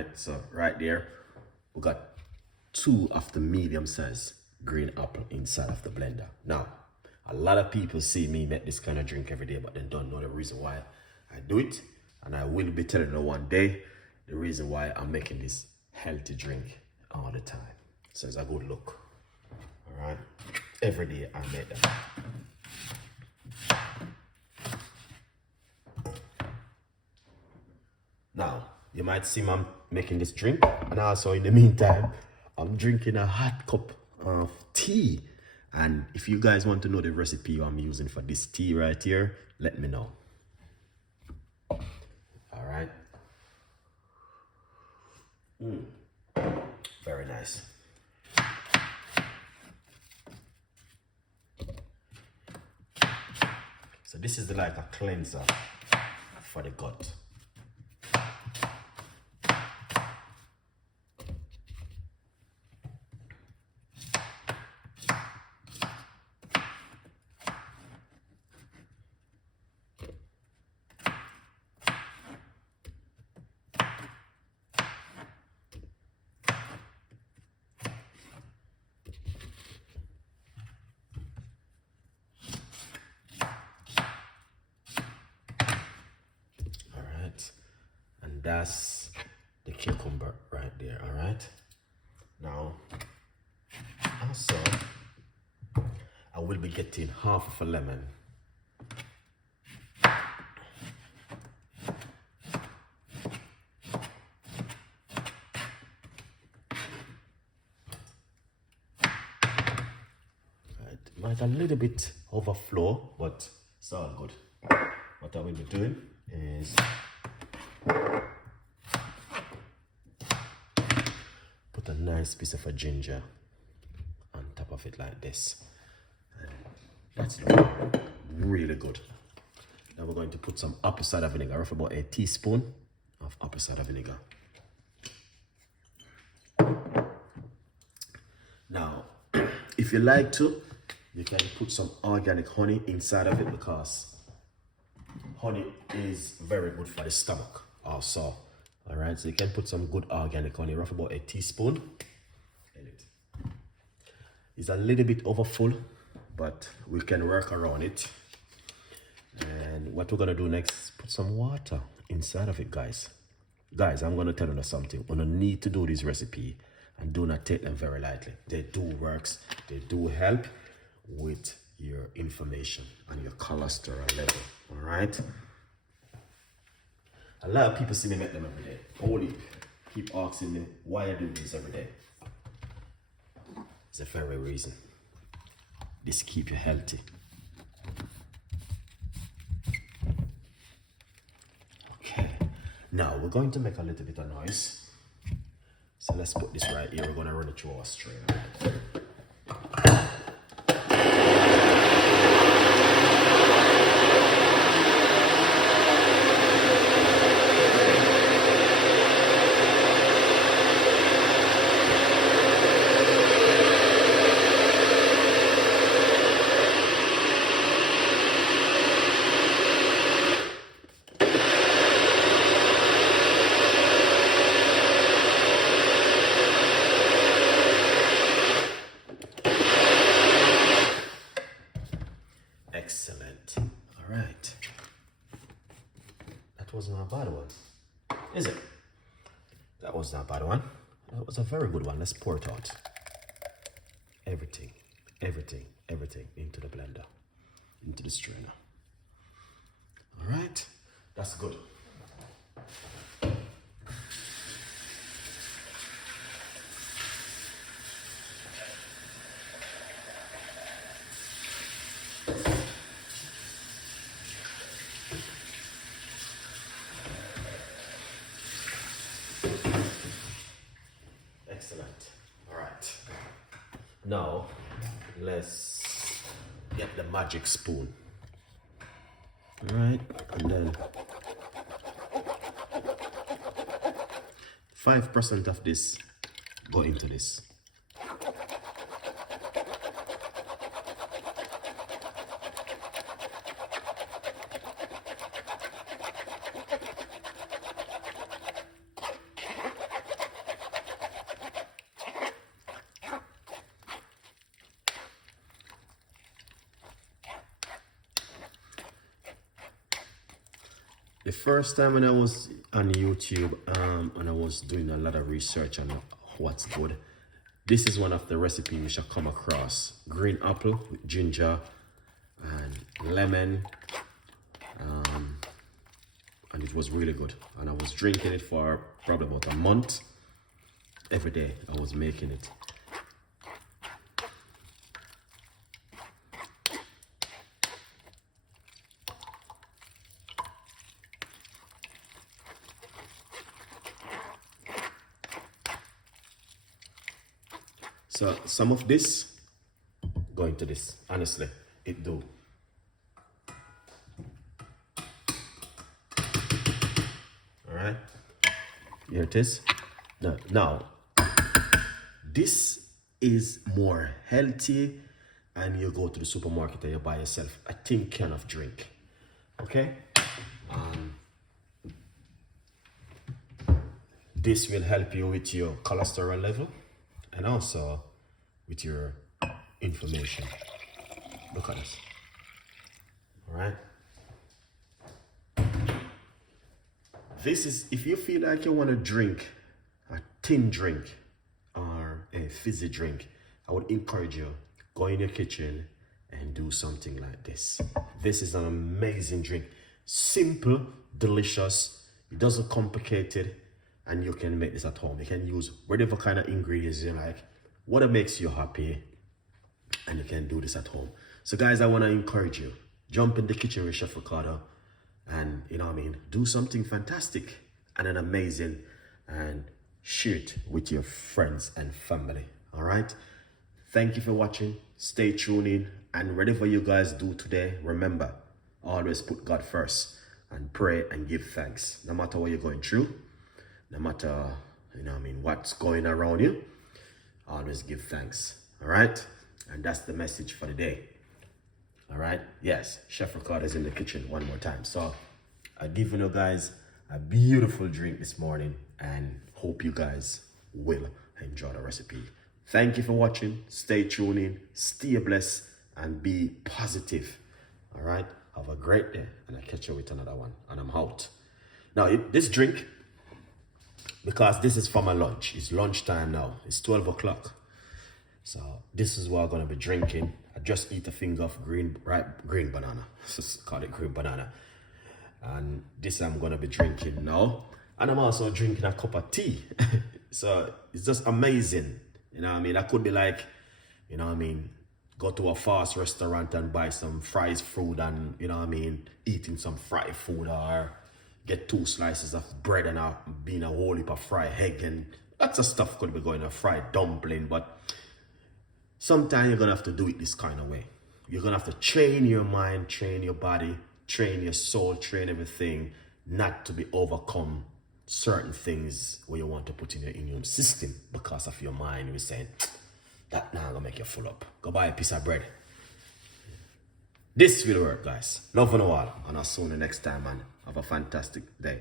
right? So right there, we got 2 of the medium size green apple inside of the blender. Now, a lot of people see me make this kind of drink every day, but they don't know the reason why I do it. And I will be telling you one day the reason why I'm making this healthy drink all the time. So it's a good look. All right, every day I make them. Now, you might see me making this drink, and also in the meantime, I'm drinking a hot cup of tea. And if you guys want to know the recipe I'm using for this tea right here, let me know. All right. Very nice. So this is like a cleanser for the gut. And that's the cucumber right there. All right. Now, also, I will be getting half of a lemon. It might a little bit overflow, but it's all good. What I will be doing is put a nice piece of a ginger on top of it like this. And that's really good. Now we're going to put some apple cider vinegar, roughly about a teaspoon of apple cider vinegar. Now, if you like to, you can put some organic honey inside of it, because honey is very good for the stomach also. All right, so you can put some good organic honey, roughly about a teaspoon in it. It's a little bit overfull, but we can work around it. And what we're gonna do next is put some water inside of it, guys. Guys, I'm gonna tell you something. You don't need to do this recipe and do not take them very lightly. They do works, they do help with your inflammation and your cholesterol level. All right. A lot of people see me make them every day. Only keep asking me why I do this every day. It's a very reason. This keep you healthy. Okay. Now we're going to make a little bit of noise. So let's put this right here. We're going to run it through our strainer. Excellent. All right. That wasn't a bad one, is it? That was not a bad one. That was a very good one. Let's pour it out. Everything into the blender, into the strainer. All right. That's good. Excellent. All right. Now, let's get the magic spoon. All right. And then 5% of this go into this. The first time when I was on YouTube and I was doing a lot of research on what's good, this is one of the recipes which I come across. Green apple with ginger and lemon. And it was really good. And I was drinking it for probably about a month. Every day I was making it. So some of this go into this. Honestly, it do. All right, here it is. Now, this is more healthy, and you go to the supermarket and you buy yourself a tin can of drink. Okay. This will help you with your cholesterol level and also with your inflammation. Look at this. All right. This is, if you feel like you want to drink a tin drink or a fizzy drink, I would encourage you, go in your kitchen and do something like this. This is an amazing drink. Simple, delicious. It doesn't complicate it. And you can make this at home. You can use whatever kind of ingredients you like, whatever makes you happy, and you can do this at home. So guys, I want to encourage you, jump in the kitchen with Chef Ricardo and, you know what I mean, do something fantastic and an amazing, and share it with your friends and family. All right. Thank you for watching. Stay tuned in, and whatever you guys do today, remember, always put God first and pray and give thanks. No matter what you're going through, no matter, you know what I mean, what's going around you, always give thanks. All right. And that's the message for the day. All right. Yes, Chef Ricardo is in the kitchen one more time. So I've given you guys a beautiful drink this morning, and hope you guys will enjoy the recipe. Thank you for watching. Stay tuned in, stay blessed, and be positive. All right. Have a great day, and I'll catch you with another one. And I'm out. Now, this drink, because this is for my lunch. It's lunchtime now. It's 12 o'clock. So this is what I'm going to be drinking. I just eat a finger of green banana. Just call it green banana. And this I'm going to be drinking now. And I'm also drinking a cup of tea. So it's just amazing. You know what I mean? I could be like, you know what I mean, go to a fast restaurant and buy some fries food and, you know what I mean, eating some fried food, or get 2 slices of bread and a whole heap of fried egg, and lots of stuff could be going, a fried dumpling. But sometimes you're gonna have to do it this kind of way. You're gonna have to train your mind, train your body, train your soul, train everything, not to be overcome certain things where you want to put in your immune system because of your mind. You're saying, that now gonna make you full up. Go buy a piece of bread. This will work, guys. Love on the wall, and I'll see you next time, man. Have a fantastic day.